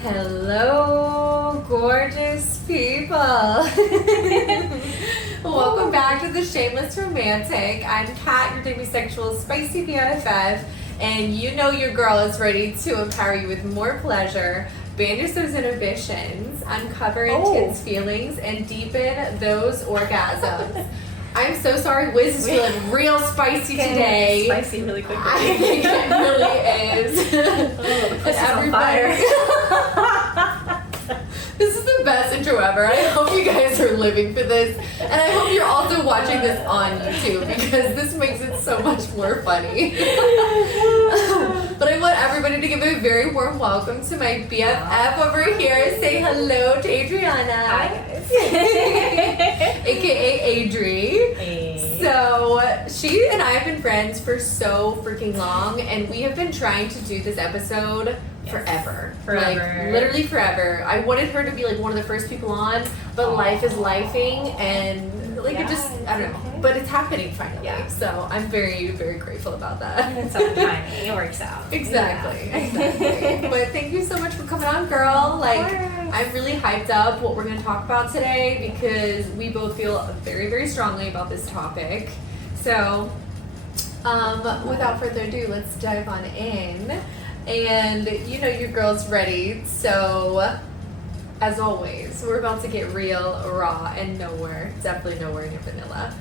Hello, gorgeous people. Welcome back to the Shameless Romantic. I'm Kat, your demisexual spicy BFF, and you know your girl is ready to empower you with more pleasure, banish those inhibitions, uncover intense feelings, and deepen those orgasms. I'm so sorry, Wiz is feeling real spicy today. Spicy really quickly. I think it really is. This is on fire. This is the best intro ever. I hope you guys are living for this. And I hope you're also watching this on YouTube because this makes it so much more funny. But I want everybody to give a very warm welcome to my BFF over here. Say hello to Adriana. Hi, guys. AKA Adri. Hey. So she and I have been friends for so freaking long, and we have been trying to do this episode forever. Like, literally forever. I wanted her to be like one of the first people on, but life is lifing, and like it just, I don't know. But it's happening finally. Yeah. So I'm very, very grateful about that. It's all timing. It works out. Exactly. But thank you so much for coming on, girl. Like, I'm really hyped up what we're going to talk about today because we both feel very, very strongly about this topic. So, without further ado, let's dive on in. And you know your girl's ready, so as always, we're about to get real, raw, and definitely nowhere near vanilla.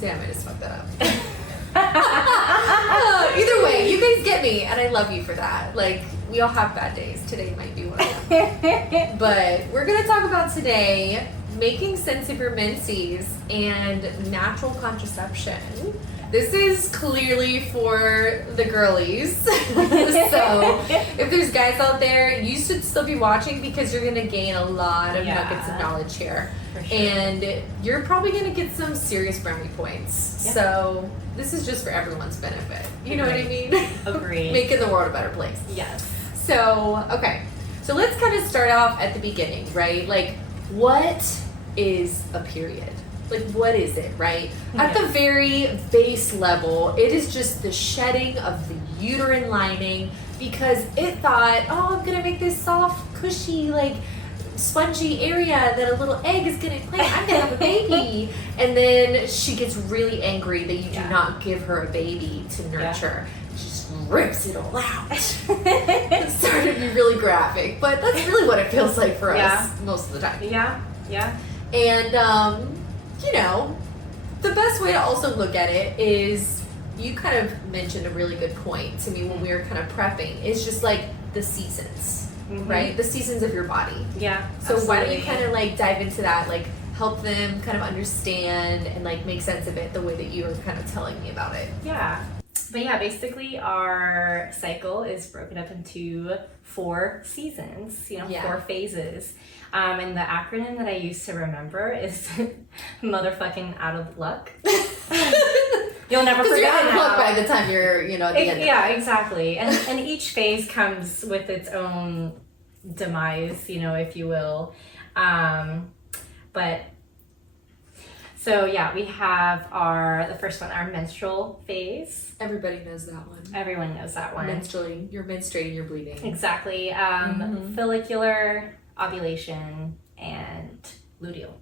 Damn, I just fucked that up. Either way, you guys get me, and I love you for that. Like, we all have bad days. Today might be one of them. But we're going to talk about today making sense of your menses and natural contraception. This is clearly for the girlies. So if there's guys out there, you should still be watching because you're going to gain a lot of nuggets of knowledge here. For sure. And you're probably going to get some serious brownie points. Yeah. So this is just for everyone's benefit. You know what I mean? Agreed. Making the world a better place. Yes. So, okay. So let's kind of start off at the beginning, right? Like, what is a period? Like, what is it, right? At the very base level, it is just the shedding of the uterine lining because it thought, oh, I'm going to make this soft, cushy, like, spongy area that a little egg is going to play. I'm going to have a baby. And then she gets really angry that you do not give her a baby to nurture. She just rips it all out. It's starting to be really graphic, but that's really what it feels like for us most of the time. Yeah. And, you know, the best way to also look at it is, you kind of mentioned a really good point to me when we were kind of prepping. It's just like the seasons, right? The seasons of your body. Yeah. So absolutely. why don't you kind of like dive into that, like help them kind of understand and like make sense of it the way that you were kind of telling me about it. Yeah. But yeah, basically our cycle is broken up into 4 seasons, 4 phases. And the acronym that I used to remember is motherfucking out of luck. You'll never forget you're out of luck now. by the time you're, at the end. Yeah, exactly. And each phase comes with its own demise, if you will. But so yeah, we have the first one, our menstrual phase. Everybody knows that one. Everyone knows that one. Menstruating, you're menstruating, you're bleeding. Exactly. Follicular, ovulation, and luteal.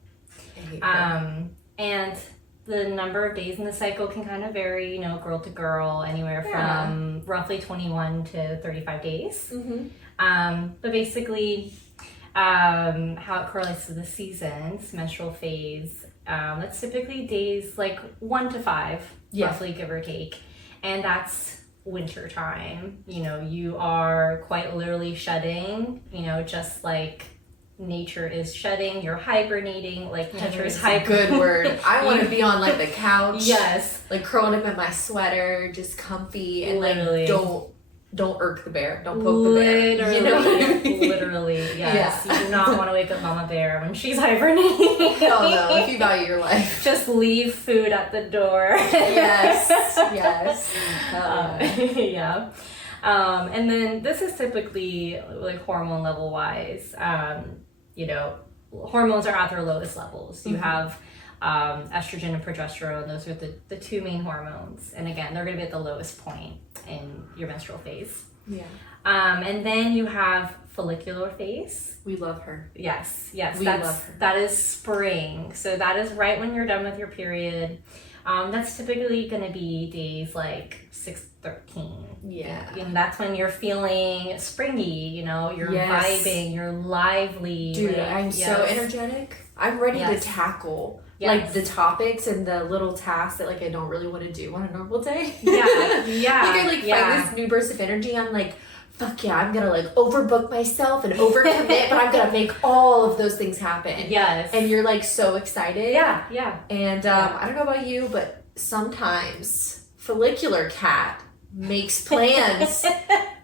And the number of days in the cycle can kind of vary, girl to girl, anywhere from roughly 21 to 35 days. But basically, how it correlates to the seasons, menstrual phase, that's typically days like 1 to 5, roughly, give or take. And that's winter time. You are quite literally shedding, just like nature is shedding. You're hibernating, like nature is hibernating. Good word. I want to be on like the couch. Yes. Like curled up in my sweater, just comfy, and literally. Like don't irk the bear. Don't poke the bear. Literally. You know what I mean? Literally, yes. You do not want to wake up Mama Bear when she's hibernating. Hell no, if you value your life. Just leave food at the door. Yes. Yeah. And then this is typically like hormone level wise, hormones are at their lowest levels. You have estrogen and progesterone. Those are the two main hormones. And again, they're going to be at the lowest point in your menstrual phase. Yeah. And then you have follicular phase. We love her. Yes. We love her. That is spring. So that is right when you're done with your period. That's typically going to be days like 6-13. Yeah. And that's when you're feeling springy, you know, you're vibing, you're lively. Dude, I'm so energetic. I'm ready to tackle like the topics and the little tasks that like I don't really want to do on a normal day. Yeah. Like I find this new burst of energy. I'm like, fuck yeah, I'm gonna like overbook myself and overcommit, but I'm gonna make all of those things happen. Yes. And you're like so excited. Yeah. And I don't know about you, but sometimes follicular Kat makes plans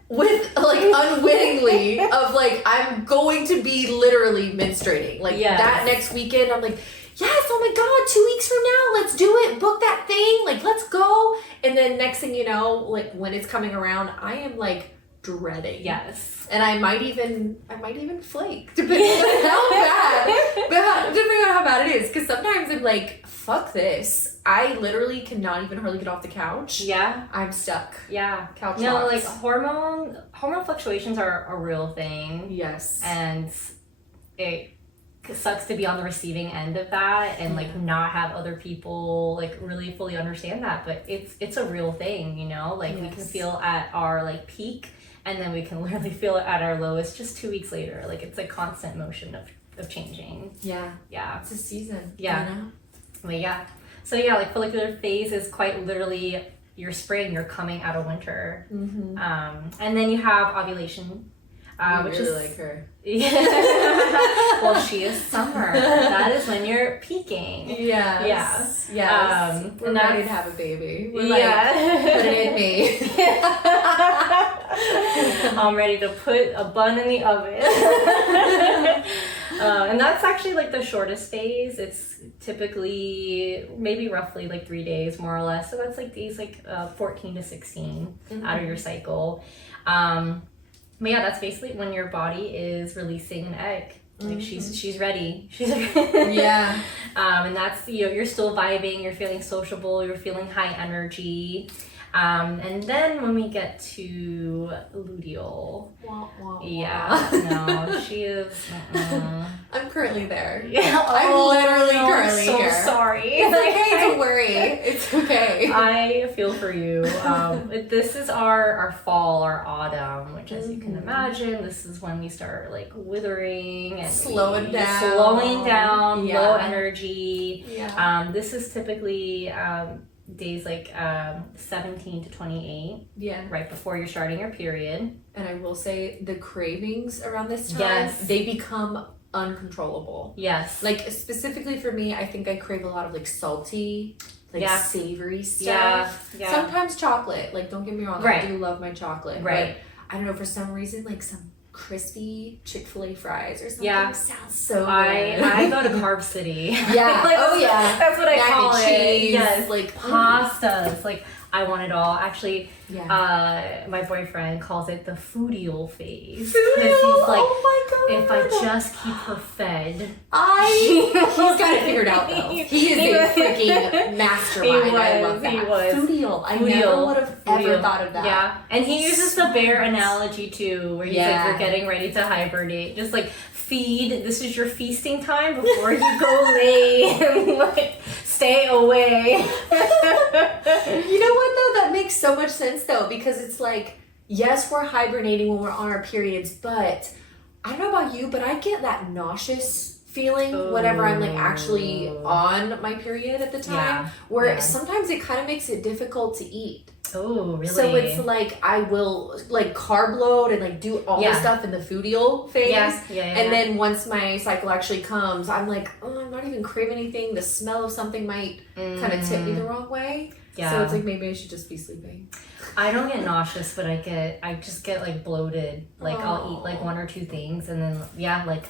with like unwittingly of like I'm going to be literally menstruating. Like that next weekend I'm like, yes, oh my god, 2 weeks from now, let's do it, book that thing, like let's go. And then next thing you know, like when it's coming around, I am like dreading. Yes. And I might even flake, depending on how bad, depending on how bad it is. Because sometimes I'm like, fuck this. I literally cannot even hardly get off the couch. Yeah. I'm stuck. Yeah. Couch No, locks. like hormone fluctuations are a real thing. Yes. And it sucks to be on the receiving end of that and like not have other people like really fully understand that, but it's a real thing, you know, like we can feel at our like peak and then we can literally feel it at our lowest just 2 weeks later. Like it's a constant motion of changing. Yeah. It's a season. Yeah. You know? But so like follicular phase is quite literally your spring, you're coming out of winter. Mm-hmm. And then you have ovulation. Which really is like her. Yeah. Well, she is summer. That is when you're peaking. Yes. We're ready to have a baby. We're like, put it in me. I'm ready to put a bun in the oven. And that's actually like the shortest phase. It's typically maybe roughly like 3 days, more or less. So that's like days like 14 to 16 out of your cycle. But that's basically when your body is releasing an egg. Like she's ready. Yeah. And that's, you know, you're still vibing, you're feeling sociable, you're feeling high energy. And then when we get to luteal, no, she is. I'm currently there. Yeah, I'm literally currently I'm so here. sorry. It's okay, don't worry. It's okay. I feel for you. This is our fall, our autumn, which, as you can imagine, this is when we start like withering and slowing down, low energy. Yeah. This is typically days like 17 to 28. Yeah. Right before you're starting your period. And I will say the cravings around this time, they become uncontrollable. Yes. Like specifically for me, I think I crave a lot of like salty, like savory stuff. Yeah. Sometimes chocolate. Like don't get me wrong, I do love my chocolate. Right. But I don't know, for some reason, like some crispy Chick-fil-A fries or something sounds so good. I go to Carb City. Yeah. Like, that's what I Mac call and it. cheese, Yes. like pastas. Like I want it all. Actually, Yeah. My boyfriend calls it the foodial phase. Foodial? Because he's like, oh my god! if I just keep her fed, he's got it figured out though. He is a freaking mastermind. I love that. He was. Foodial. I never would have ever thought of that. Yeah, and he uses the bear analogy too, where he's like, you're getting ready to hibernate. Just like feed. This is your feasting time before you go lay and like stay away. You know what though? That makes so much sense though, because it's like, yes, we're hibernating when we're on our periods, but I don't know about you, but I get that nauseous feeling whenever I'm like actually on my period at the time, where sometimes it kind of makes it difficult to eat. Oh, really? So it's like I will like carb load and like do all the stuff in the foodial phase. And then once my cycle actually comes, I'm like, oh, I'm not even craving anything. The smell of something might kind of tip me the wrong way. Yeah. So it's like maybe I should just be sleeping. I don't get nauseous, but I just get like bloated. Like I'll eat like 1 or 2 things and then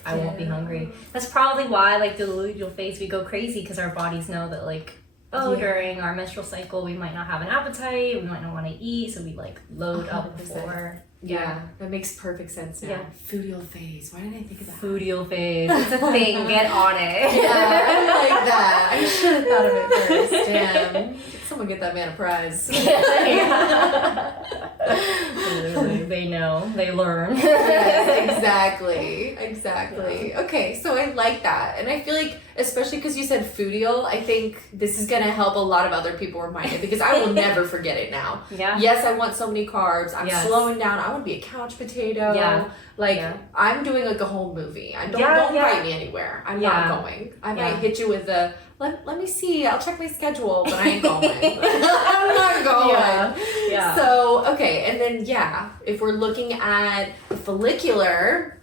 I won't be hungry. That's probably why like the luteal phase we go crazy, because our bodies know that like during our menstrual cycle, we might not have an appetite, we might not want to eat, so we like load up 100%. before. Yeah, that makes perfect sense now. Yeah. Foodial phase. Why didn't I think of that? Foodial phase. It's a thing. Get on it. Yeah, I like that. I should have thought of it first. Damn. Someone get that man a prize. They know. They learn. Yes, exactly. Yeah. Okay, so I like that. And I feel like, especially because you said foodial, I think this is going to help a lot of other people remind it, because I will never forget it now. Yeah. Yes, I want so many carbs. I'm slowing down. I want to be a couch potato. Yeah. Like, I'm doing like a whole movie. Don't invite me anywhere. I'm not going. I might hit you with a, let me see. I'll check my schedule, but I ain't going. I'm not going. Yeah. So, okay. And then, if we're looking at the follicular,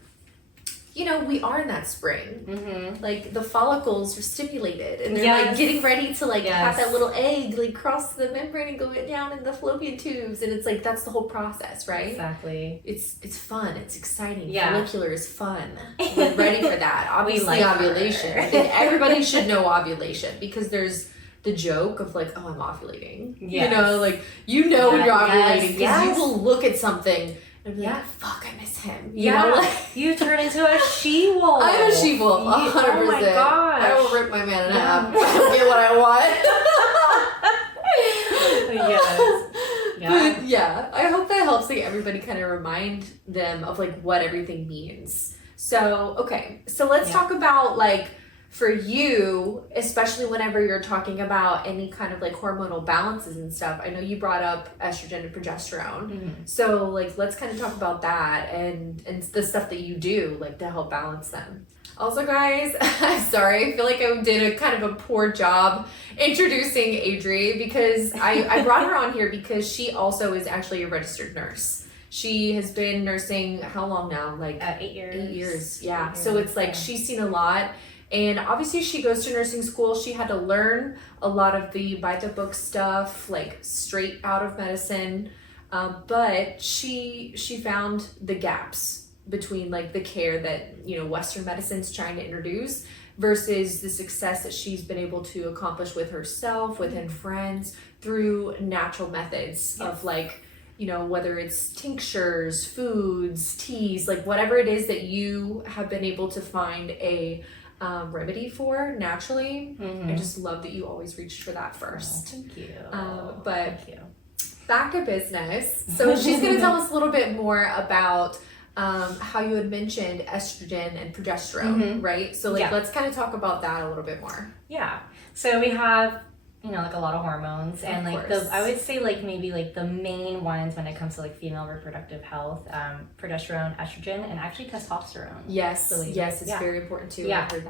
you know, we are in that spring. Mm-hmm. Like, the follicles are stimulated, and they're like getting ready to like have that little egg like cross the membrane and go down in the fallopian tubes, and it's like that's the whole process, right? Exactly. It's fun. It's exciting. Follicular is fun. We're ready for that. Obviously, ovulation. I think everybody should know ovulation, because there's the joke of like, oh, I'm ovulating. Yes. You know, like when you're ovulating, because you will look at something and be like, fuck, I miss him. You know, like, you turn into a she-wolf. I'm a she-wolf, 100%. Oh my gosh. I will rip my man in half. I don't get what I want. Yes. But I hope that helps like everybody kind of remind them of like what everything means. So, okay. So let's talk about like, for you, especially whenever you're talking about any kind of like hormonal balances and stuff. I know you brought up estrogen and progesterone. Mm-hmm. So like, let's kind of talk about that and the stuff that you do like to help balance them. Also, guys, I'm sorry. I feel like I did a kind of a poor job introducing Adri, because I brought her on here because she also is actually a registered nurse. She has been nursing how long now? Like 8 years. 8 years, yeah. So it's like she's seen a lot. And obviously she goes to nursing school. She had to learn a lot of the by the book stuff, like straight out of medicine. But she found the gaps between like the care that, you know, Western medicine's trying to introduce versus the success that she's been able to accomplish with herself, within friends, through natural methods of like, you know, whether it's tinctures, foods, teas, like whatever it is that you have been able to find a remedy for naturally. Mm-hmm. I just love that you always reached for that first. Thank you. But thank you. Back to business. So she's going to tell us a little bit more about how you had mentioned estrogen and progesterone, right? So like, let's kind of talk about that a little bit more. Yeah. So we have, you know, like a lot of hormones, and like I would say like maybe like the main ones when it comes to like female reproductive health, progesterone, estrogen, and actually testosterone. Yes, it's very important too. Yeah. I heard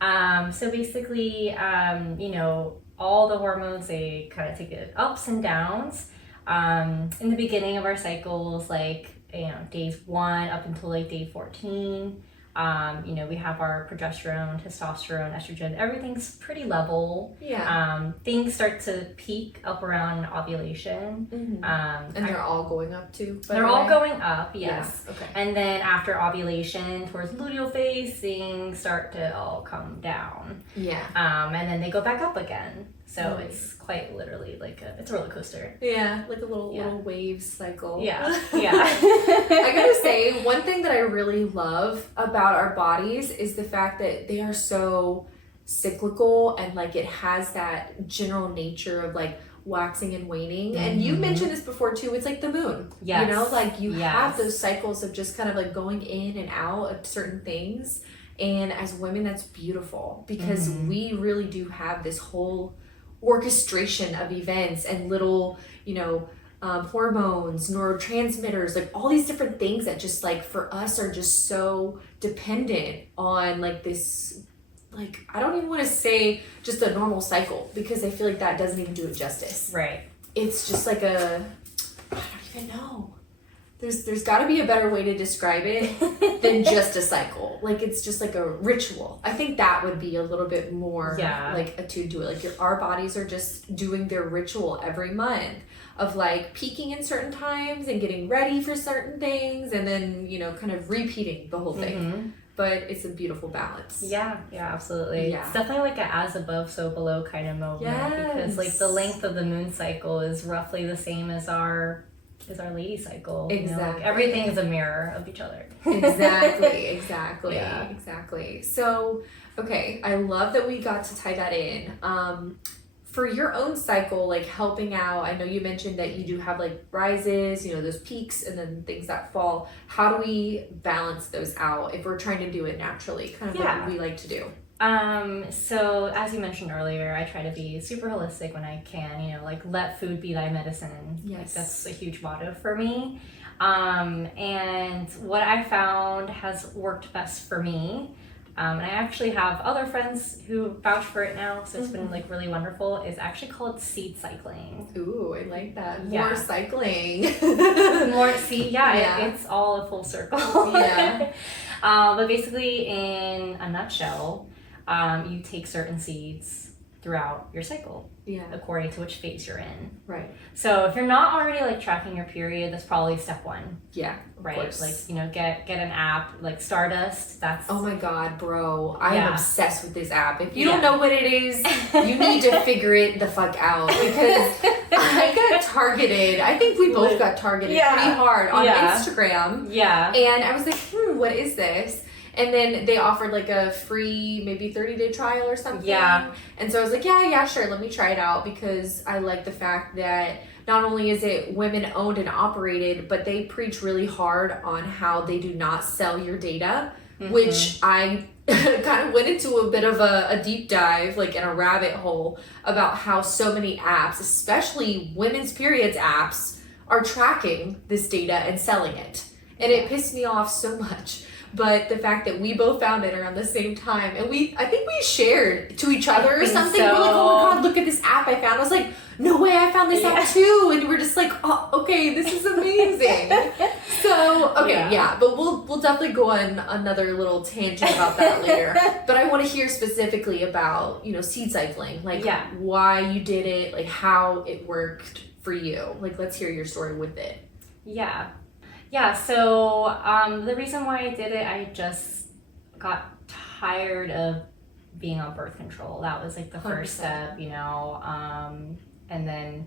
that. So basically, you know, all the hormones, they kind of take it ups and downs. In the beginning of our cycles, like, you know, days 1 up until like day 14. You know, we have our progesterone, testosterone, estrogen, everything's pretty level. Yeah. Things start to peak up around ovulation. Mm-hmm. And they're all going up too? They're all going up, yes. Okay. And then after ovulation, towards luteal phase, things start to all come down. Yeah. And then they go back up again. So it's quite literally like it's a roller coaster. Yeah, like a little wave cycle. Yeah. I gotta say, one thing that I really love about our bodies is the fact that they are so cyclical, and like it has that general nature of like waxing and waning. Mm-hmm. And you mentioned this before too, it's like the moon. Yes. You know, like you have those cycles of just kind of like going in and out of certain things. And as women, that's beautiful, because we really do have this whole orchestration of events and little, you know, hormones, neurotransmitters, like all these different things that just like for us are just so dependent on like this, like, I don't even want to say just a normal cycle, because I feel like that doesn't even do it justice. Right. It's just like I don't even know. There's got to be a better way to describe it than just a cycle. Like, it's just like a ritual. I think that would be a little bit more like attuned to it. Like our bodies are just doing their ritual every month of like peaking in certain times and getting ready for certain things, and then, you know, kind of repeating the whole thing. but it's a beautiful balance. Yeah, absolutely. Yeah. It's definitely like a as above, so below kind of moment, because like the length of the moon cycle is roughly the same as our lady cycle. Exactly. Like everything is a mirror of each other. Exactly. Yeah. Exactly. So, okay, I love that we got to tie that in. For your own cycle, like helping out, I know you mentioned that you do have like rises, those peaks and then things that fall. How do we balance those out if we're trying to do it naturally? Kind of what we like to do. So as you mentioned earlier, I try to be super holistic when I can, like let food be thy medicine. Yes. Like, that's a huge motto for me. And what I found has worked best for me, and I actually have other friends who vouch for it now, so it's been like really wonderful, is actually called seed cycling. Ooh, I like that. More cycling. More seed, it's all a full circle. Yeah. But basically, in a nutshell, you take certain seeds throughout your cycle, according to which phase you're in. Right. So if you're not already like tracking your period, that's probably step one. Yeah. Right. Like, get an app like Stardust. That's oh my God, bro. I am obsessed with this app. If you don't know what it is, you need to figure it the fuck out, because I got targeted. I think we both got targeted pretty hard on Instagram. Yeah. And I was like, what is this? And then they offered like a free maybe 30-day trial or something. Yeah. And so I was like, yeah, sure, let me try it out, because I like the fact that not only is it women owned and operated, but they preach really hard on how they do not sell your data, which I kind of went into a bit of a deep dive, like in a rabbit hole, about how so many apps, especially women's periods apps, are tracking this data and selling it. And it pissed me off so much. But the fact that we both found it around the same time, and I think we shared to each other or something. So. We're like, oh my God, look at this app I found. I was like, no way, I found this app too. And we're just like, oh, okay, this is amazing. So, but we'll definitely go on another little tangent about that later. But I want to hear specifically about, seed cycling, like why you did it, like how it worked for you. Like, let's hear your story with it. Yeah, so the reason why I did it, I just got tired of being on birth control. That was like the 100%. first step, and then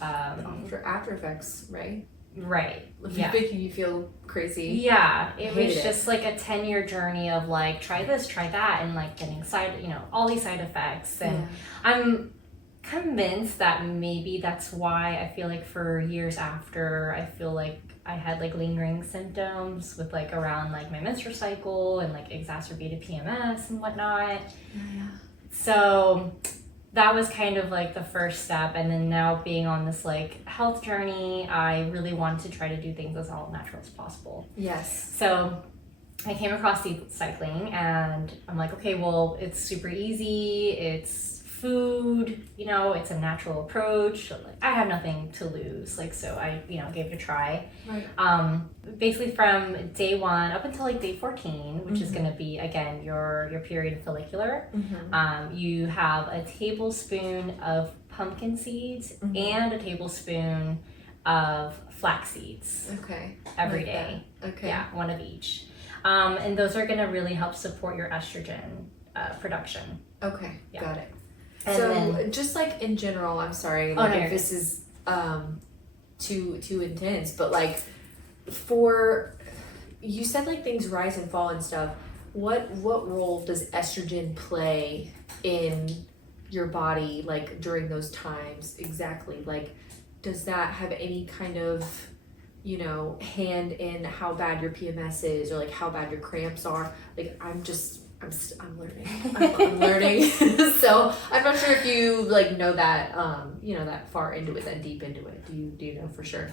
after effects, right? Right. Making you feel crazy. Yeah, it was just like a 10-year journey of like try this, try that, and like getting all these side effects. And I'm convinced that maybe that's why I feel like for years after, I feel like I had like lingering symptoms with like around like my menstrual cycle and like exacerbated PMS and whatnot. So that was kind of like the first step. And then now being on this like health journey, I really wanted to try to do things as all natural as possible. Yes. So I came across seed cycling and I'm like, okay, well, it's super easy. It's food, it's a natural approach. So, like, I have nothing to lose. Like, so I, gave it a try. Right. Basically from day 1 up until like day 14, which is going to be, again, your period follicular. You have a tablespoon of pumpkin seeds and a tablespoon of flax seeds. Okay. Every day. Okay. Yeah, one of each. And those are going to really help support your estrogen production. Okay. Yeah. Got it. And so then, just like in general, I'm sorry, if this is too intense, but like you said like things rise and fall and stuff. What role does estrogen play in your body, like during those times exactly? Like, does that have any kind of hand in how bad your PMS is, or like how bad your cramps are? Like, I'm learning. I'm learning. So I'm not sure if you like know that that far into it, that deep into it. Do you know for sure?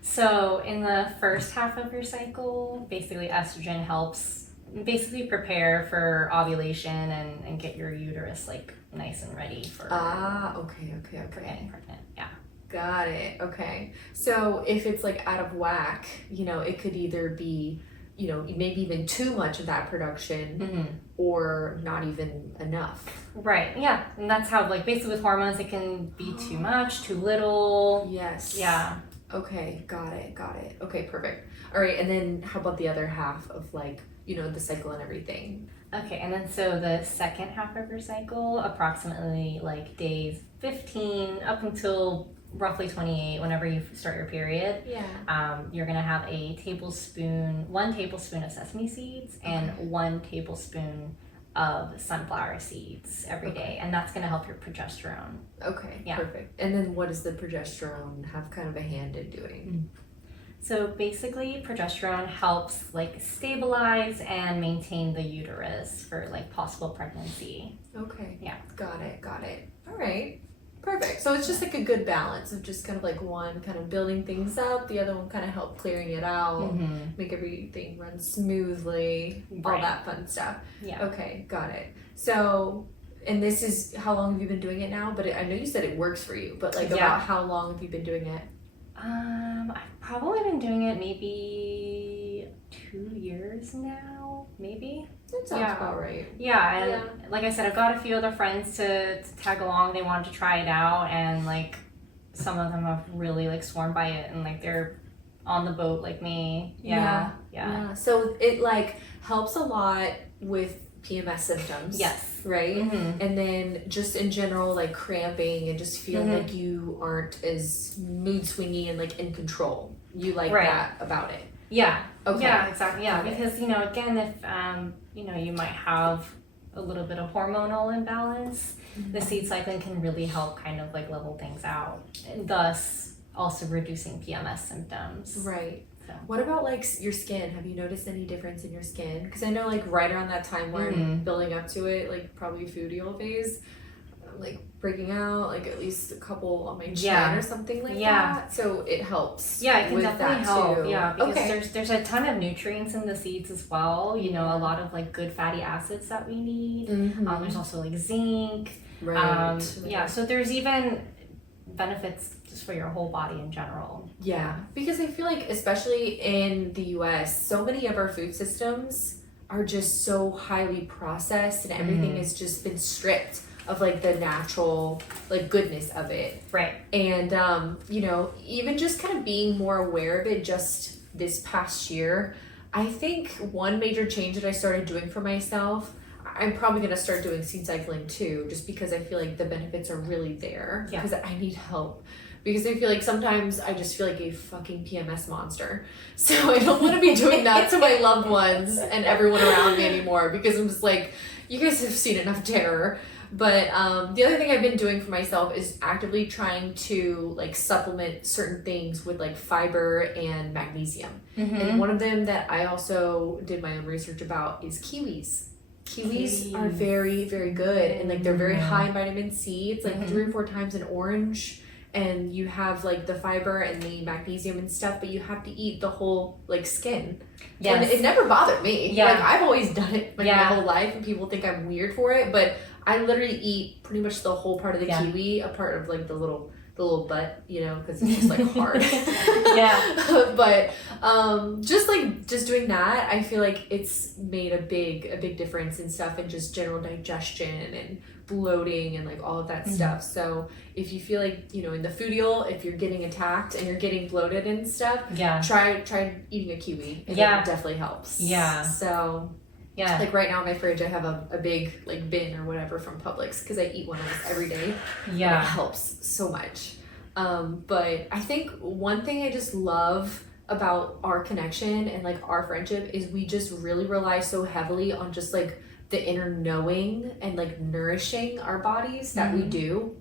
So in the first half of your cycle, basically estrogen helps basically prepare for ovulation and get your uterus like nice and ready for okay. getting pregnant. Yeah. Got it. Okay. So if it's like out of whack, it could either be maybe even too much of that production or not even enough. Right. Yeah. And that's how, like, basically with hormones, it can be too much, too little. Yes. Yeah. Okay. Got it. Okay. Perfect. All right. And then how about the other half of like the cycle and everything. Okay, and then so the second half of your cycle, approximately like days 15 up until roughly 28, whenever you start your period, you're gonna have one tablespoon of sesame seeds and 1 tablespoon of sunflower seeds every day, and that's gonna help your progesterone. Okay, perfect. And then what does the progesterone have kind of a hand in doing? So basically, progesterone helps like stabilize and maintain the uterus for like possible pregnancy. Okay. Yeah. Got it. All right. Perfect. So it's just like a good balance of just kind of like one kind of building things up, the other one kind of help clearing it out, make everything run smoothly, all that fun stuff. Yeah. Okay, got it. So, and this is, how long have you been doing it now? But I know you said it works for you, but like about how long have you been doing it? I've probably been doing it maybe 2 years now, maybe. That sounds about right. Yeah, and like I said, I've got a few other friends to tag along. They wanted to try it out, and like some of them have really like sworn by it, and like they're on the boat like me. Yeah. So it like helps a lot with PMS symptoms. Yes. Right? And then just in general, like cramping and just feeling like you aren't as mood swingy and like in control. You like that about it. Yeah. Okay. Yeah, exactly. Yeah, because, again, if, you might have a little bit of hormonal imbalance, the seed cycling can really help kind of like level things out, and thus also reducing PMS symptoms. Right. So. What about like your skin? Have you noticed any difference in your skin? Because I know like right around that time where I'm building up to it, like probably foodie phase, I'm like breaking out like at least a couple on my chin or something like that. So it helps. Yeah, it can with definitely that help. too. Yeah, because there's a ton of nutrients in the seeds as well. A lot of like good fatty acids that we need. There's also like zinc. Right. So there's even benefits just for your whole body in general. Yeah, because I feel like especially in the US, so many of our food systems are just so highly processed and everything has just been stripped of like the natural like goodness of it. Right. And even just kind of being more aware of it just this past year, I think one major change that I started doing for myself, I'm probably going to start doing seed cycling too, just because I feel like the benefits are really there. Because I need help. Because I feel like sometimes I just feel like a fucking PMS monster. So I don't want to be doing that to my loved ones and everyone around me anymore, because I'm just like, you guys have seen enough terror. But the other thing I've been doing for myself is actively trying to like supplement certain things with like fiber and magnesium. And one of them that I also did my own research about is kiwis. Kiwis are very, very good, and like they're very high in vitamin C. It's like 3 or 4 times an orange, and you have like the fiber and the magnesium and stuff, but you have to eat the whole like skin. And it never bothered me. Like I've always done it my whole life, and people think I'm weird for it, but I literally eat pretty much the whole part of the kiwi, a part of like the little butt, because it's just like hard. But just doing that, I feel like it's made a big difference in stuff, and just general digestion and bloating and like all of that stuff. So if you feel like in the foodial, if you're getting attacked and you're getting bloated and stuff, try eating a kiwi. It definitely helps. So like right now in my fridge I have a big like bin or whatever from Publix, because I eat one almost every day. And it helps so much. But I think one thing I just love about our connection and like our friendship is we just really rely so heavily on just like the inner knowing and like nourishing our bodies that we do.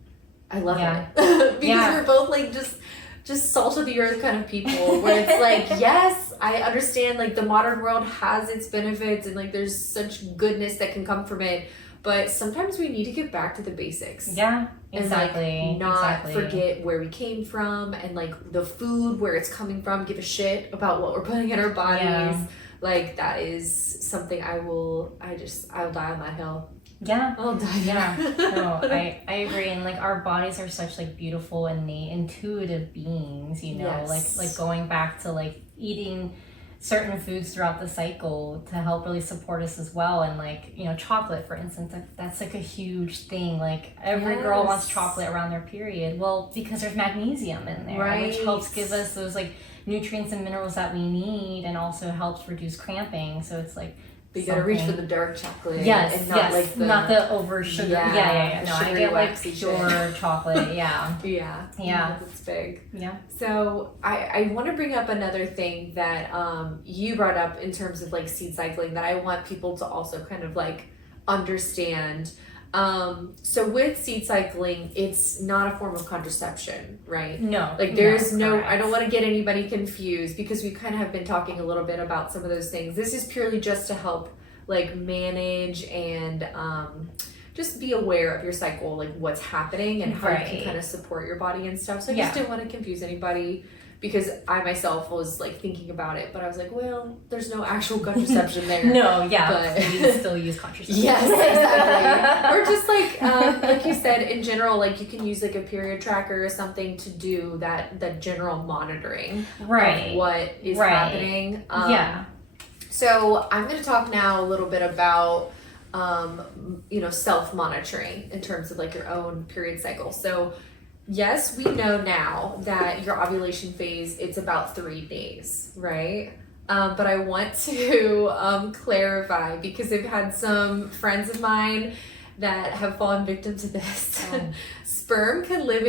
I love it. Because we're both like just salt of the earth kind of people, where it's like, yes, I understand like the modern world has its benefits and like there's such goodness that can come from it, but sometimes we need to get back to the basics. And like not forget where we came from, and like the food, where it's coming from, give a shit about what we're putting in our bodies. Like that is something I'll die on that hill. I'll die. No, I agree. And like our bodies are such like beautiful, innate, intuitive beings, like going back to like eating certain foods throughout the cycle to help really support us as well. And like, you know, chocolate, for instance, that's like a huge thing. Like every girl wants chocolate around their period. Well, because there's magnesium in there, which helps give us those like nutrients and minerals that we need, and also helps reduce cramping. So it's like, but you gotta reach for the dark chocolate. Yes, and not like not the over sugar. Yeah. No, I get like pure chocolate. Yeah. Yeah. That's big. Yeah. So I want to bring up another thing that you brought up in terms of like seed cycling that I want people to also kind of like understand. So with seed cycling, it's not a form of contraception, right? No. Like there's no, I don't want to get anybody confused, because we kind of have been talking a little bit about some of those things. This is purely just to help like manage and just be aware of your cycle, like what's happening and how you can kind of support your body and stuff. So I just didn't want to confuse anybody, because I myself was like thinking about it, but I was like, well, there's no actual contraception there. But we still use contraception. Yes, exactly. Or just like you said, in general, like you can use like a period tracker or something to do that general monitoring of what is happening. So I'm going to talk now a little bit about self-monitoring in terms of like your own period cycle. So yes, we know now that your ovulation phase, it's about 3 days, right? But I want to clarify, because I've had some friends of mine that have fallen victim to this. Sperm can live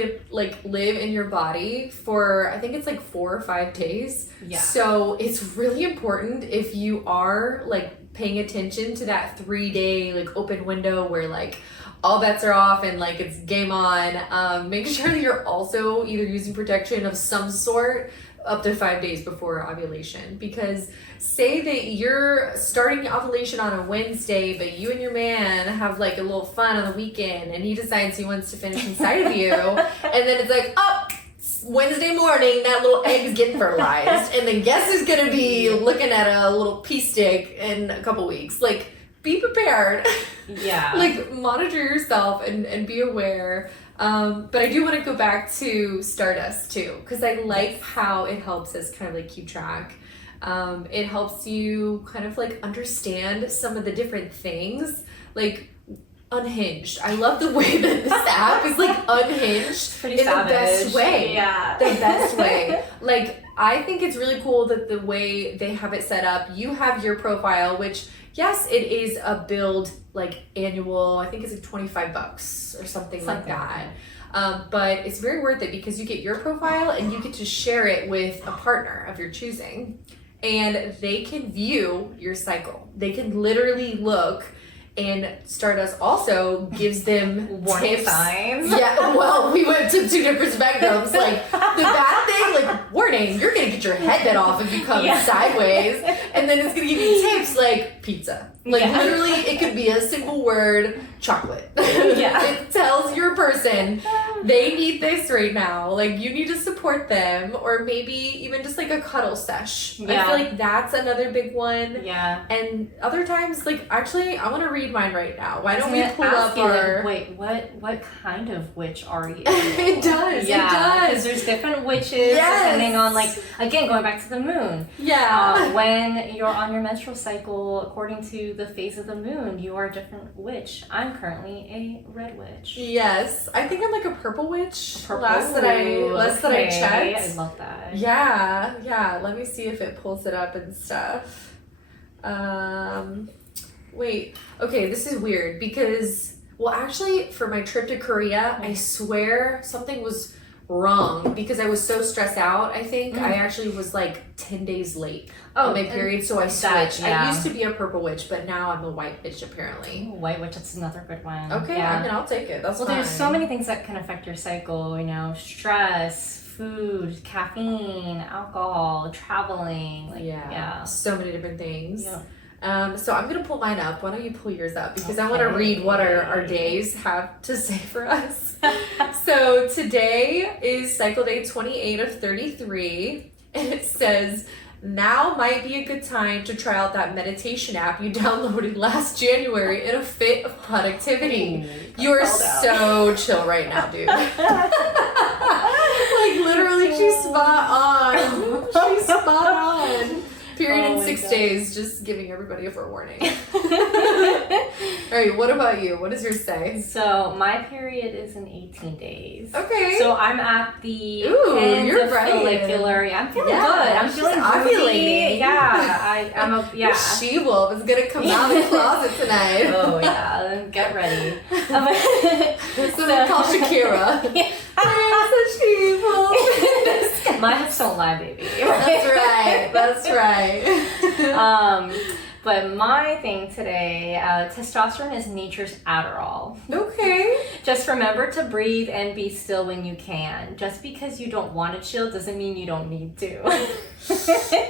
in your body for, I think it's like 4 or 5 days. Yeah. So it's really important, if you are like paying attention to that 3-day like open window where like all bets are off and like it's game on, make sure that you're also either using protection of some sort up to 5 days before ovulation. Because say that you're starting ovulation on a Wednesday, but you and your man have like a little fun on the weekend and he decides he wants to finish inside of you, and then it's like, oh, Wednesday morning, that little egg's getting fertilized, and then guess who's gonna be looking at a little pea stick in a couple weeks? Like, be prepared. Yeah. Like, monitor yourself and be aware. But I do want to go back to Stardust too, because I like how it helps us kind of like keep track. It helps you kind of like understand some of the different things, like unhinged. I love the way that this app is like unhinged in savage. The best way. Yeah. The best way. Like, I think it's really cool that the way they have it set up, you have your profile, which yes, it is a build like annual, I think it's like $25 or something like that. But it's very worth it, because you get your profile and you get to share it with a partner of your choosing, and they can view your cycle. They can literally look, and Stardust also gives them warning tips. signs. Yeah, well, we went to 2 different spectrums. Like, the bad thing, like, warning, you're gonna get your head bit off if you come sideways. And then it's gonna give you tips like pizza. Like, literally, it could be a single word, chocolate. It tells your person, they need this right now. Like, you need to support them, or maybe even just like a cuddle sesh. I feel like that's another big one. Yeah. And other times, like, actually, I want to read mine right now. Why don't we pull up you, our... Wait, what kind of witch are you? It does. Because there's different witches depending on, like, again, going back to the moon. Yeah. When you're on your menstrual cycle, according to the phase of the moon, you are a different witch. I'm currently a red witch. Yes. I think I'm like a purple witch. Purple. Last that I checked. I love that. Yeah. Let me see if it pulls it up and stuff. Wait. Okay, this is weird because, well, actually, for my trip to Korea, I swear something was wrong because I was so stressed out. I think I actually was like 10 days late on my period, so I switched. I used to be a purple witch, but now I'm a white witch apparently. Ooh, white witch, that's another good one. Okay, I mean, I'll take it. That's fine. There's so many things that can affect your cycle, you know, stress, food, caffeine, alcohol, traveling. Like, so many different things. Yeah. So I'm going to pull mine up. Why don't you pull yours up? Because I want to read what our days have to say for us. So today is cycle day 28 of 33. And it says, now might be a good time to try out that meditation app you downloaded last January in a fit of productivity. You are so chill right now, dude. Like, literally, she's spot on. She's spot on. Period Oh in my 6 God. days, just giving everybody a forewarning. All right, what about you? What does yours say? So my period is in 18 days. Okay. So I'm at the Ooh, end you're of right. follicular. Yeah, I'm feeling Yeah, good. I'm she's feeling ovulating. groovy. Yeah, I'm a Your she-wolf is gonna come out of the closet tonight. Oh yeah, get ready. That's what we call Shakira. I'm a she-wolf. My hips don't lie, baby. That's right. But my thing today, testosterone is nature's Adderall. Okay. Just remember to breathe and be still when you can. Just because you don't want to chill doesn't mean you don't need to.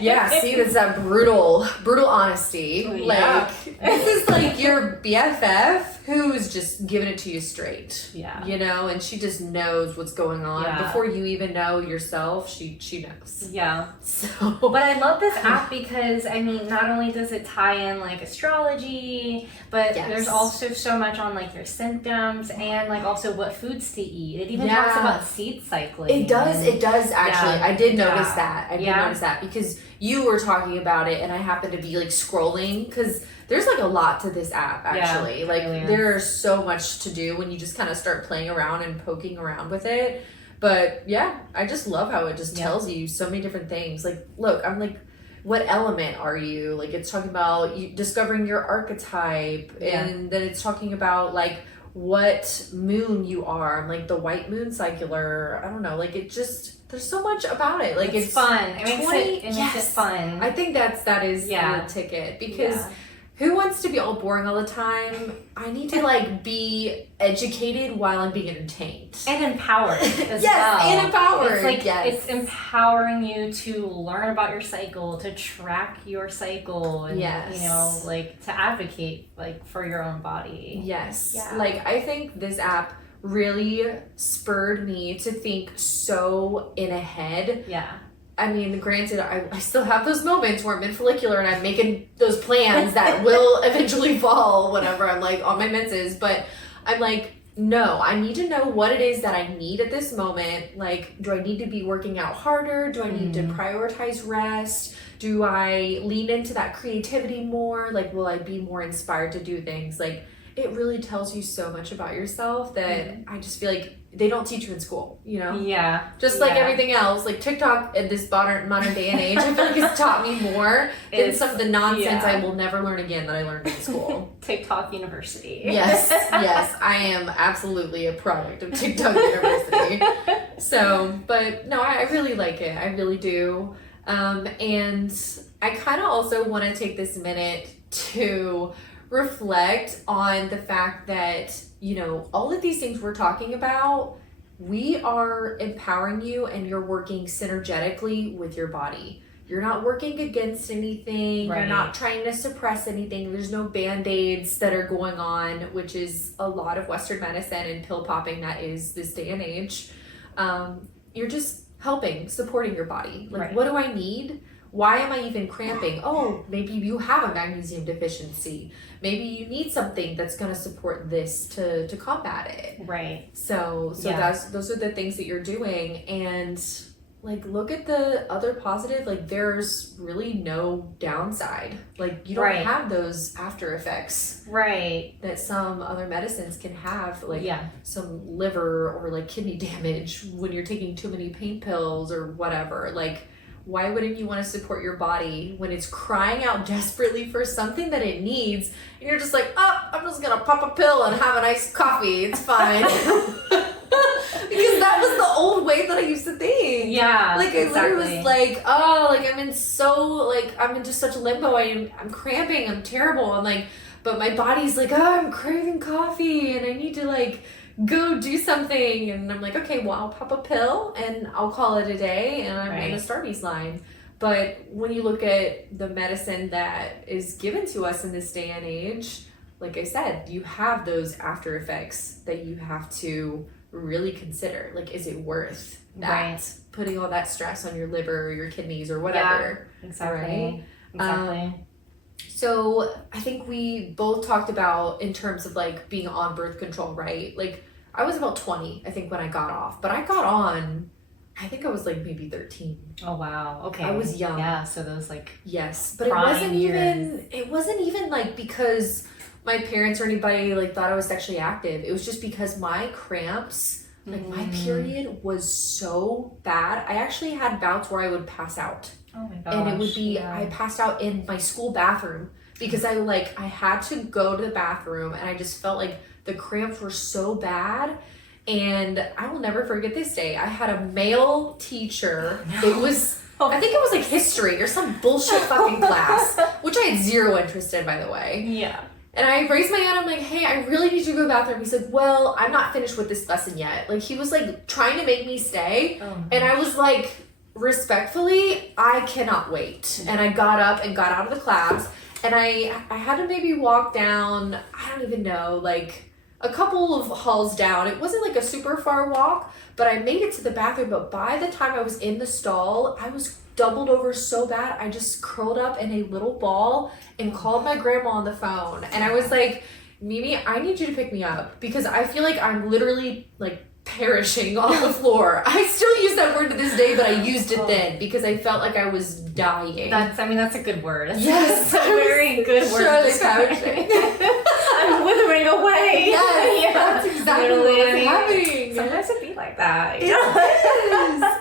Yeah, see, that's that brutal honesty. Yeah. Like, this is like your BFF who's just giving it to you straight. Yeah. You know, and she just knows what's going on. Yeah. Before you even know yourself, she knows. Yeah. So. But I love this app because, I mean, not only does it tie in like astrology, but Yes. there's also so much on like your symptoms and like also what foods to eat. It even Yeah. talks about seed cycling. It does actually. Yeah. I did notice Yeah. that. I did Yeah. notice that because you were talking about it and I happened to be like scrolling because there's like a lot to this app actually. Yeah, like really is. there's so much to do when you just kind of start playing around and poking around with it. But yeah, I just love how it just tells you so many different things. Like, look, I'm like, what element are you? Like, it's talking about you discovering your archetype, and then it's talking about like what moon you are. I'm like the white moon cycler. I don't know. Like, it just there's so much about it. Like, it's fun. It makes it fun. I think that is the ticket because. Who wants to be all boring all the time? I need to like be educated while I'm being entertained. And empowered as yes, well. and empowered. It's like yes. it's empowering you to learn about your cycle, to track your cycle, and you know, like to advocate like for your own body. Yes. Yeah. Like I think this app really spurred me to think so in ahead. Yeah. I mean, granted, I still have those moments where I'm in follicular and I'm making those plans that will eventually fall whenever I'm like on my menses. But I'm like, no, I need to know what it is that I need at this moment. Like, do I need to be working out harder? Do I need to prioritize rest? Do I lean into that creativity more? Like, will I be more inspired to do things? Like, it really tells you so much about yourself that I just feel like they don't teach you in school, you know? Yeah. Just like everything else, like TikTok in this modern day and age, I feel like it's taught me more than some of the nonsense I will never learn again that I learned in school. TikTok University. Yes, I am absolutely a product of TikTok University. So, but no, I really like it. I really do. And I kind of also want to take this minute to reflect on the fact that, you know, all of these things we're talking about, we are empowering you and you're working synergetically with your body. You're not working against anything. Right. You're not trying to suppress anything. There's no band-aids that are going on, which is a lot of Western medicine and pill popping that is this day and age. You're just helping, supporting your body. Like, what do I need? Why am I even cramping? Oh, maybe you have a magnesium deficiency. Maybe you need something that's going to support this to combat it. Right. So those are the things that you're doing. And like, look at the other positive. Like, there's really no downside. Like, you don't have those after effects. Right. That some other medicines can have. Like, some liver or like kidney damage when you're taking too many pain pills or whatever. Like, why wouldn't you want to support your body when it's crying out desperately for something that it needs, and you're just like, oh, I'm just gonna pop a pill and have a nice coffee, it's fine. Because that was the old way that I used to think. Yeah, like I literally was like, oh, like I'm in just such limbo. I'm cramping, I'm terrible. I'm like, but my body's like, oh, I'm craving coffee and I need to like go do something. And I'm like, okay, well, I'll pop a pill and I'll call it a day and I'm in a Starbucks line. But when you look at the medicine that is given to us in this day and age, like I said, you have those after effects that you have to really consider. Like, is it worth that? Putting all that stress on your liver or your kidneys or whatever. Yeah, exactly. Right? So I think we both talked about in terms of like being on birth control, right? Like, I was about 20, I think, when I got off, but I got on I think I was like maybe 13. Oh wow. Okay. I was young. Yeah. So those yes, but prime it wasn't even like because my parents or anybody like thought I was sexually active. It was just because my cramps, like my period was so bad. I actually had bouts where I would pass out. Oh my gosh. And it would be I passed out in my school bathroom because I had to go to the bathroom and I just felt like the cramps were so bad. And I will never forget this day. I had a male teacher. It was, I think it was like history or some bullshit fucking class, which I had zero interest in, by the way. Yeah. And I raised my hand. I'm like, hey, I really need to go to the bathroom. He said, well, I'm not finished with this lesson yet. Like, he was like trying to make me stay. Oh, and I was like, respectfully, I cannot wait. And I got up and got out of the class. And I had to maybe walk down, I don't even know, like a couple of halls down. It wasn't like a super far walk, but I made it to the bathroom. But by the time I was in the stall, I was doubled over so bad. I just curled up in a little ball and called my grandma on the phone. And I was like, Mimi, I need you to pick me up because I feel like I'm literally like perishing on the floor. I still use that word to this day, but I used it then because I felt like I was dying. That's a good word. Yes. A very good word. I'm withering away. Yes, yeah. That's exactly what was happening. Sometimes it be like that.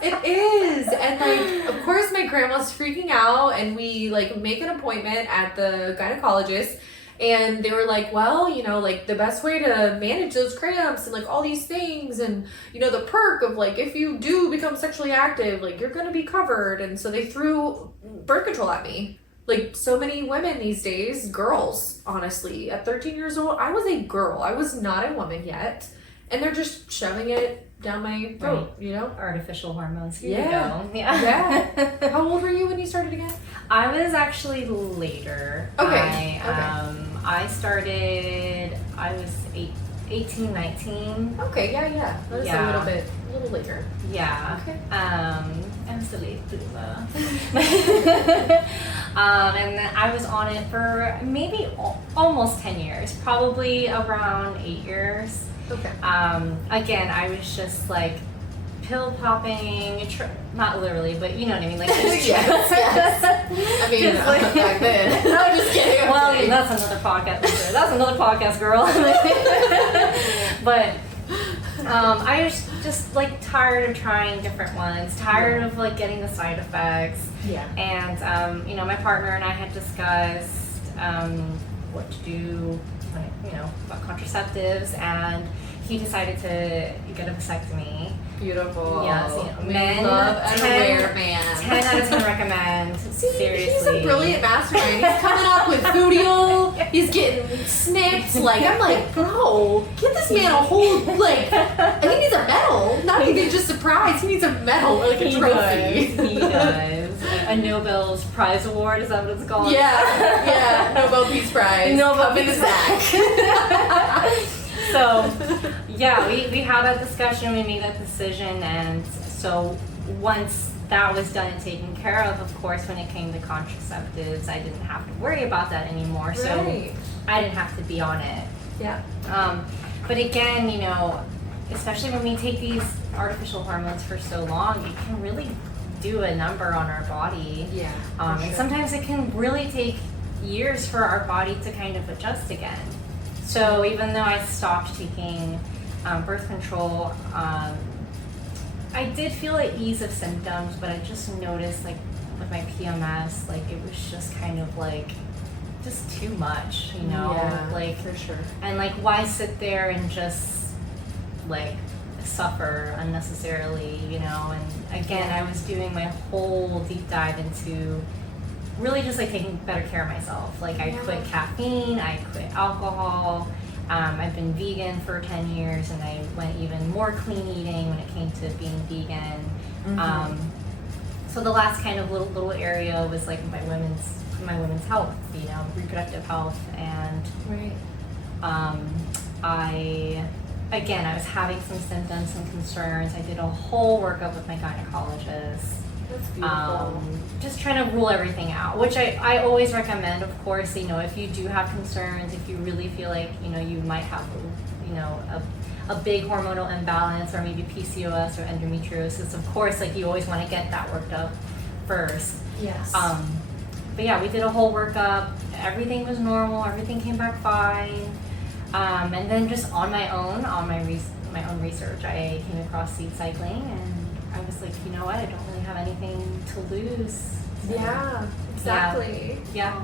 It is. And like, of course my grandma's freaking out and we like make an appointment at the gynecologist. And they were like, well, you know, like the best way to manage those cramps and like all these things and, you know, the perk of like, if you do become sexually active, like you're going to be covered. And so they threw birth control at me. Like so many women these days, girls, honestly, at 13 years old, I was a girl. I was not a woman yet. And they're just shoving it down my throat, you know? Artificial hormones. Here you go. Yeah. How old were you when you started again? I was actually later. Okay. I started, I was 18, 19. Okay, yeah. That was a little later. Yeah. Okay. I'm still late bloomer. And then I was on it for maybe almost 10 years, probably around 8 years. Okay. Again, I was just like pill popping, not literally, but you know what I mean, like yes. I mean, like, back then. No, I'm just kidding. Well, yeah, that's another podcast. That's another podcast, girl. But I was just like tired of trying different ones, tired of like getting the side effects. Yeah. And you know, my partner and I had discussed what to do, when, you know, about contraceptives, and he decided to get a vasectomy. Beautiful. Yes, you know, men love unaware man. 10 out of 10 recommend. Seriously. He's a brilliant mastermind. He's coming up with foodial. He's getting snipped. Like, I'm like, bro, get this man a whole, like, and he needs a medal. Not even just a prize. He needs a medal, like a trophy. He does. A Nobel's Prize Award, is that what it's called? Yeah. Nobel Peace Prize. Nobel Peace Prize. So, yeah, we had that discussion, we made that decision, and so once that was done and taken care of course, when it came to contraceptives, I didn't have to worry about that anymore, right. So I didn't have to be on it. Yeah. But again, you know, especially when we take these artificial hormones for so long, it can really do a number on our body. Yeah. And sometimes it can really take years for our body to kind of adjust again. So even though I stopped taking birth control, I did feel an ease of symptoms, but I just noticed, like, with my PMS, like, it was just kind of, like, just too much, you know? Yeah, like, for sure. And, like, why sit there and just, like, suffer unnecessarily, you know? And, again, I was doing my whole deep dive into really just like taking better care of myself. Like I quit caffeine, I quit alcohol, I've been vegan for 10 years, and I went even more clean eating when it came to being vegan. Mm-hmm. So the last kind of little area was like my women's health, you know, reproductive health, and I was having some symptoms and concerns. I did a whole workup with my gynecologist. That's beautiful. Just trying to rule everything out, which I always recommend, of course, you know, if you do have concerns, if you really feel like, you know, you might have, you know, a a big hormonal imbalance or maybe PCOS or endometriosis, of course, like you always want to get that worked up first. Yes. But yeah, we did a whole workup. Everything was normal. Everything came back fine. And then just on my own research, I came across seed cycling, and I was like, you know what? I don't really have anything to lose. So, yeah, exactly. Yeah.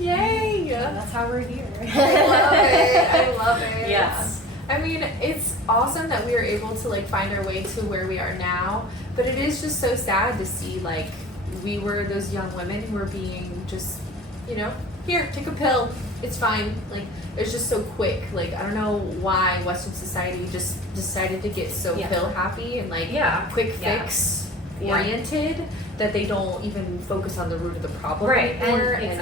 Yay! That's how we're here. I love it. I love it. Yeah. I mean, it's awesome that we were able to like find our way to where we are now, but it is just so sad to see like we were those young women who were being just, you know, here, take a pill, it's fine. Like, it's just so quick. Like, I don't know why Western society just decided to get so pill happy and like quick fix oriented that they don't even focus on the root of the problem anymore. And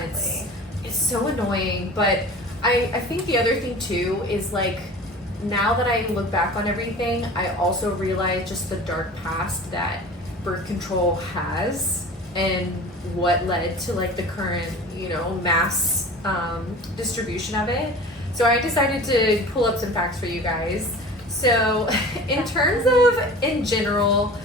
it's so annoying. But I think the other thing too is like, now that I look back on everything, I also realize just the dark past that birth control has and what led to like the current, you know, mass distribution of it. So I decided to pull up some facts for you guys. So in terms of, in general,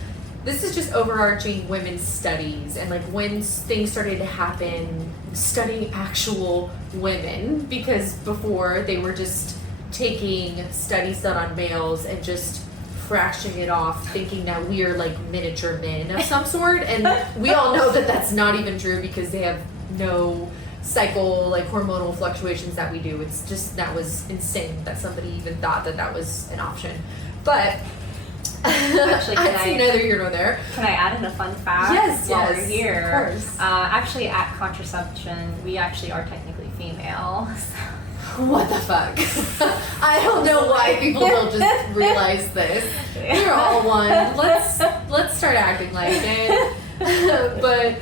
this is just overarching women's studies and like when things started to happen, studying actual women, because before they were just taking studies done on males and just fracturing it off, thinking that we are like miniature men of some sort, and we all know that that's not even true because they have no cycle like hormonal fluctuations that we do. It's just, that was insane that somebody even thought that that was an option. But actually, neither here nor there. Can I add in a fun fact? Yes, while we're here? Of course. Actually, at Contraception, we actually are technically female. What the fuck? I don't know why people don't just realize this. We're all one. Let's start acting like it. But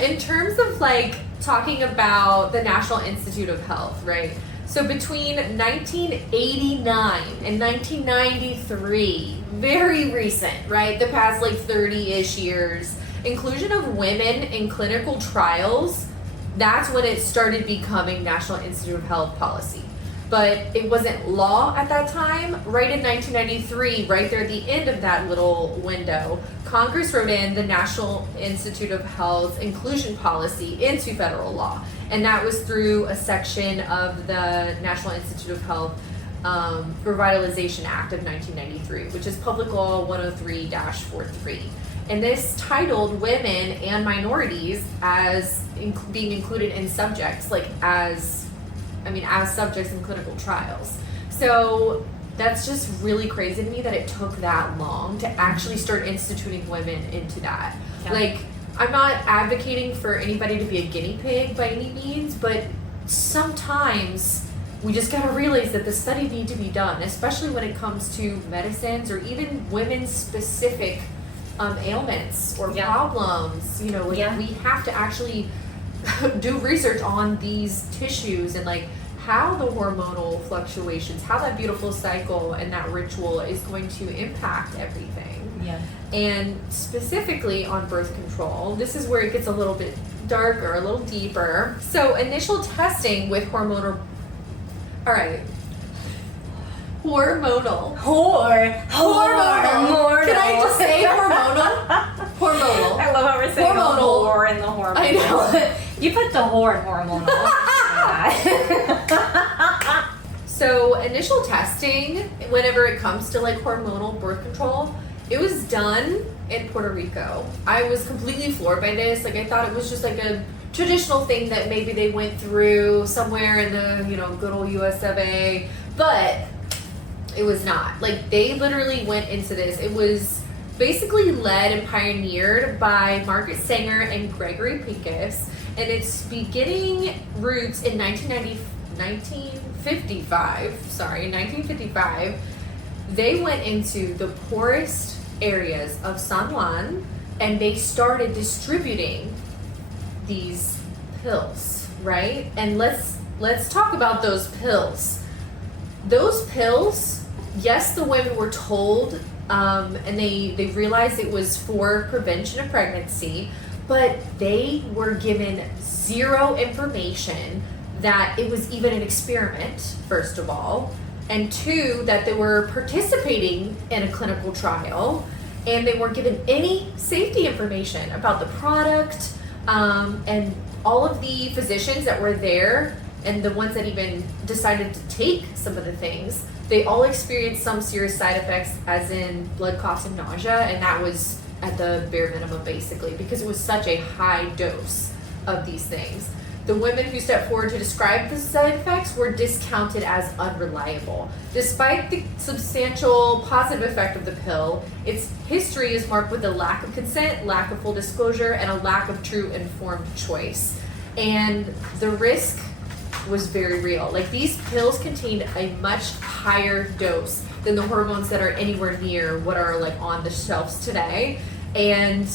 in terms of like talking about the National Institute of Health, right? So between 1989 and 1993, very recent, right? The past like 30-ish years, inclusion of women in clinical trials, that's when it started becoming National Institute of Health policy. But it wasn't law at that time. Right in 1993, right there at the end of that little window, Congress wrote in the National Institute of Health inclusion policy into federal law. And that was through a section of the National Institute of Health Revitalization Act of 1993, which is Public Law 103-43. And this titled women and minorities as being included in subjects, like as subjects in clinical trials. So that's just really crazy to me that it took that long to actually start instituting women into that. Yeah. Like, I'm not advocating for anybody to be a guinea pig by any means, but sometimes we just gotta realize that the study needs to be done, especially when it comes to medicines or even women's specific ailments or problems. You know, like we have to actually do research on these tissues and like how the hormonal fluctuations, how that beautiful cycle and that ritual is going to impact everything. Yeah. And specifically on birth control, this is where it gets a little bit darker, a little deeper. So initial testing with hormonal. All right. Hormonal. Hormonal. Can I just say hormonal? Hormonal. I love how we're saying hormonal. The whore in the hormonal. I know. You put the whore in hormonal. So initial testing, whenever it comes to like hormonal birth control, it was done in Puerto Rico. I was completely floored by this. Like, I thought it was just like a traditional thing that maybe they went through somewhere in the, you know, good old US of A, but it was not. Like, they literally went into this. It was basically led and pioneered by Margaret Sanger and Gregory Pincus, and its beginning roots in 1955. They went into the poorest areas of San Juan, and they started distributing these pills, right? And let's talk about those pills. Those pills, yes, the women were told, and they realized it was for prevention of pregnancy, but they were given zero information that it was even an experiment, first of all. and 2, that they were participating in a clinical trial and they weren't given any safety information about the product, and all of the physicians that were there and the ones that even decided to take some of the things, they all experienced some serious side effects, as in blood clots and nausea, and that was at the bare minimum basically, because it was such a high dose of these things. The women who stepped forward to describe the side effects were discounted as unreliable. Despite the substantial positive effect of the pill, its history is marked with a lack of consent, lack of full disclosure, and a lack of true informed choice. And the risk was very real. Like, these pills contained a much higher dose than the hormones that are anywhere near what are like on the shelves today. And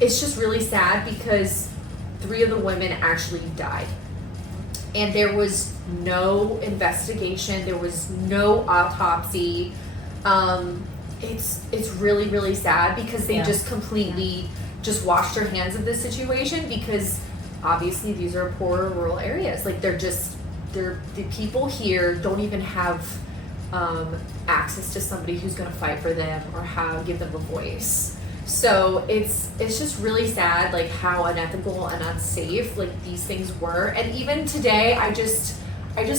it's just really sad because 3 of the women actually died. And there was no investigation, there was no autopsy. It's really, really sad because they just completely just washed their hands of this situation, because obviously these are poor rural areas. Like, the people here don't even have access to somebody who's going to fight for them or give them a voice. So it's just really sad, like, how unethical and unsafe like these things were. And even today, I just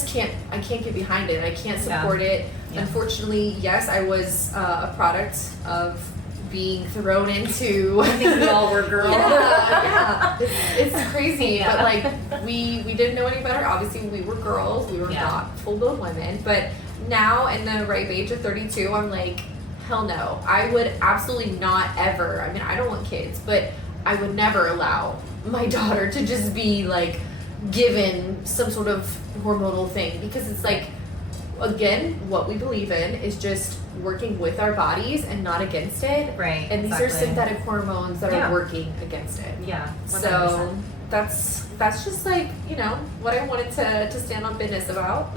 can't get behind it. I can't support it. Yeah. Unfortunately, yes, I was a product of being thrown into. I think we all were girls. Yeah. It's crazy, but like we didn't know any better. Obviously, we were girls. We were not full-blown women. But now, in the ripe age of 32, I'm like, hell no. I would absolutely not ever. I mean, I don't want kids, but I would never allow my daughter to just be like given some sort of hormonal thing, because it's like, again, what we believe in is just working with our bodies and not against it. Right. And these are synthetic hormones that are working against it. Yeah. 100%. So that's just like, you know, what I wanted to stand on business about.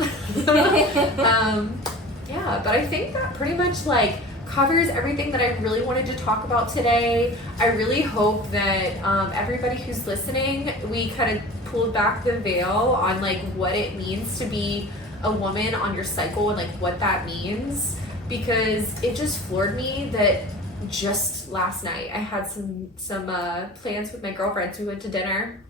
Yeah, but I think that pretty much like covers everything that I really wanted to talk about today. I really hope that everybody who's listening, we kind of pulled back the veil on like what it means to be a woman on your cycle and like what that means, because it just floored me that just last night I had some plans with my girlfriends. We went to dinner,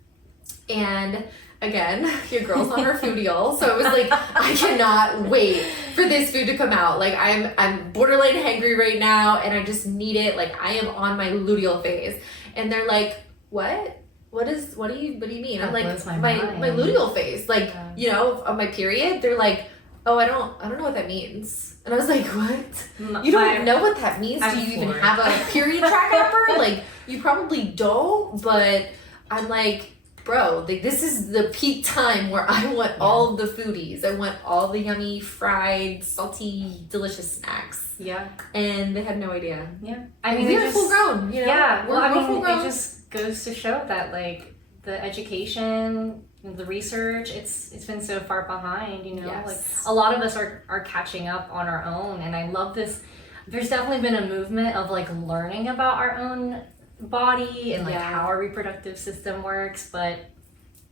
and again, your girl's on her foodie, so it was like, I cannot wait for this food to come out. Like, I'm borderline hangry right now, and I just need it. Like, I am on my luteal phase. And they're like, what do you mean? I'm like, my luteal phase, like, you know, of my period. They're like, oh, I don't know what that means. And I was like, what? You don't know what that means? Do you even have a period tracker? Like, you probably don't. But I'm like, bro, like, this is the peak time where I want all the foodies. I want all the yummy, fried, salty, delicious snacks. Yeah. And they had no idea. Yeah. I mean, we're full grown, you know? Yeah. Well, it just goes to show that, like, the education, the research, it's been so far behind, you know? Yes. Like, a lot of us are catching up on our own, and I love this. There's definitely been a movement of, like, learning about our own body and like how our reproductive system works, but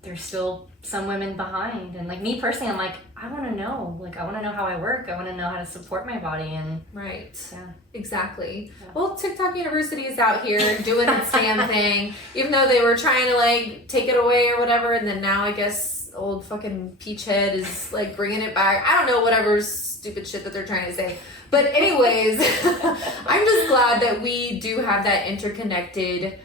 there's still some women behind. And like me personally, I'm like, I want to know. Like, I want to know how I work. I want to know how to support my body. And exactly. Well, TikTok University is out here doing its damn thing, even though they were trying to like take it away or whatever, and then now I guess old fucking Peachhead is like bringing it back. I don't know, whatever stupid shit that they're trying to say. But anyways, I'm just glad that we do have that interconnected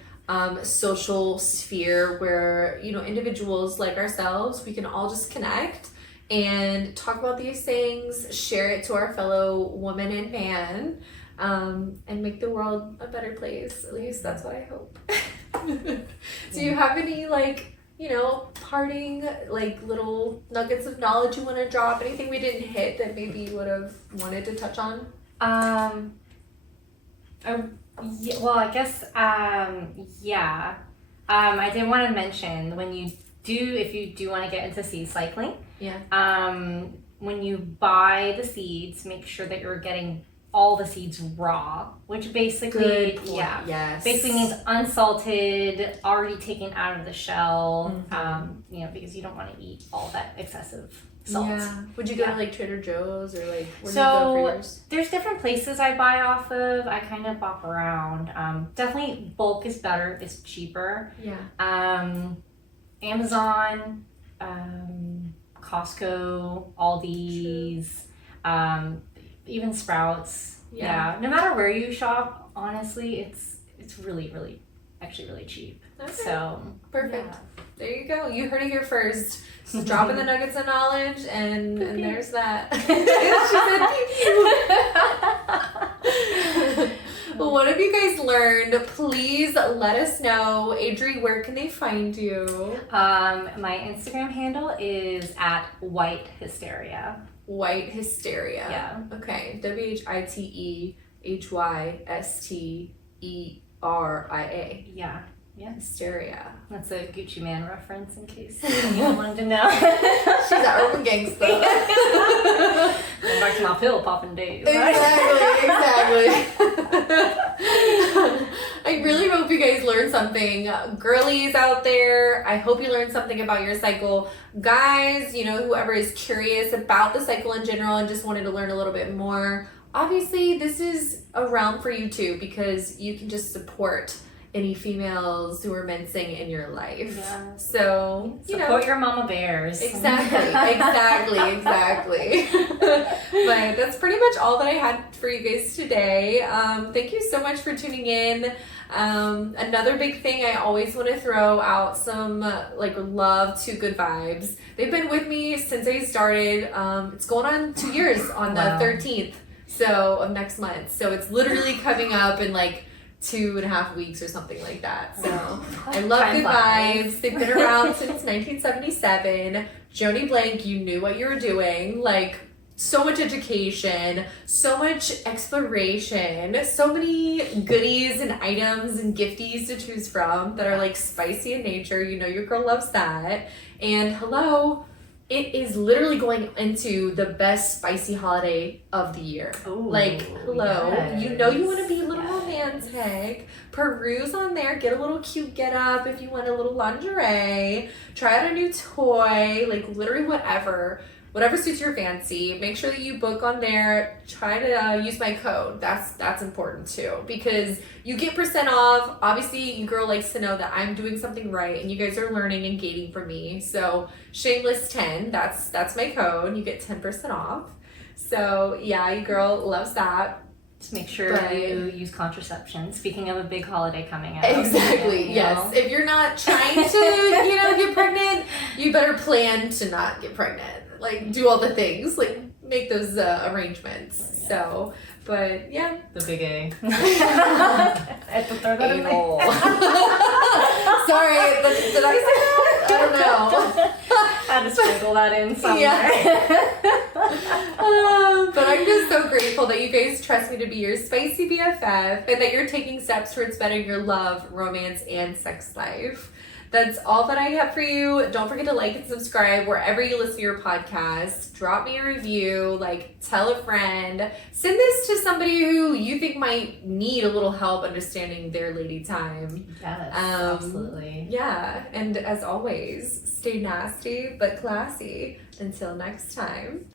social sphere where, you know, individuals like ourselves, we can all just connect and talk about these things, share it to our fellow woman and man, and make the world a better place. At least that's what I hope. Do you have any, like, you know, parting, like, little nuggets of knowledge you want to drop? Anything we didn't hit that maybe you would have wanted to touch on? Well, I guess, I did want to mention, if you do want to get into seed cycling, when you buy the seeds, make sure that you're getting all the seeds raw, which basically basically means unsalted, already taken out of the shell, you know, because you don't want to eat all that excessive salt. Yeah. Would you go to like Trader Joe's or like where do you go So for yours? there's different places I buy off of. I kind of bop around. Definitely bulk is better. It's cheaper. Yeah. Amazon, Costco, Aldi's, even Sprouts. Yeah. No matter where you shop, honestly, it's really, really, actually really cheap. Okay. So Perfect. yeah. There you go. You heard it here first. So dropping the nuggets of knowledge, and there's that. She said, well, what have you guys learned? Please let us know. Adri, where can they find you? My Instagram handle is at White Hysteria. White Hysteria. Yeah. Okay. WHITEHYSTERIA. Yeah. Yeah. Hysteria. That's a Gucci Man reference in case anyone wanted to know. She's an urban gangster. Going back to my pill popping days. Exactly. I really hope you guys learned something. Girlies out there, I hope you learned something about your cycle. Guys, whoever is curious about the cycle in general and just wanted to learn a little bit more, obviously this is around for you too, because you can just support any females who are mensing in your life. Yeah. So, support your mama bears. Exactly. But that's pretty much all that I had for you guys today. Thank you so much for tuning in. Another big thing, I always want to throw out some love to Good Vibes. They've been with me since I started. It's going on 2 years on the 13th of next month. So it's literally coming up in 2.5 weeks or something like that. So I love Good Vibes. They've been around since 1977. Joni Blank, you knew what you were doing. So much education, so much exploration, so many goodies and items and gifties to choose from that are spicy in nature. Your girl loves that. And hello, it is literally going into the best spicy holiday of the year. Ooh, hello. Yes. You want to be a little romantic. Peruse on there. Get a little cute get up if you want a little lingerie. Try out a new toy. Literally whatever. Whatever suits your fancy. Make sure that you book on there. Try to use my code. That's important too, because you get % off. Obviously, your girl likes to know that I'm doing something right and you guys are learning and gating from me. So Shameless 10, that's my code. You get 10% off. So yeah, your girl loves that. Just make sure you use contraception. Speaking of a big holiday coming up. Exactly, yes. If you're not trying to, get pregnant, you better plan to not get pregnant. Do all the things. Make those arrangements. Yeah. So, but yeah. The big A. I have to throw that in there. Sorry, did I say that? I don't know. I had to sprinkle that in somewhere. Yeah. But I'm just so grateful that you guys trust me to be your spicy BFF and that you're taking steps towards bettering your love, romance, and sex life. That's all that I have for you. Don't forget to like and subscribe wherever you listen to your podcast. Drop me a review, tell a friend. Send this to somebody who you think might need a little help understanding their lady time. Yes, absolutely. Yeah, and as always, stay nasty but classy. Until next time.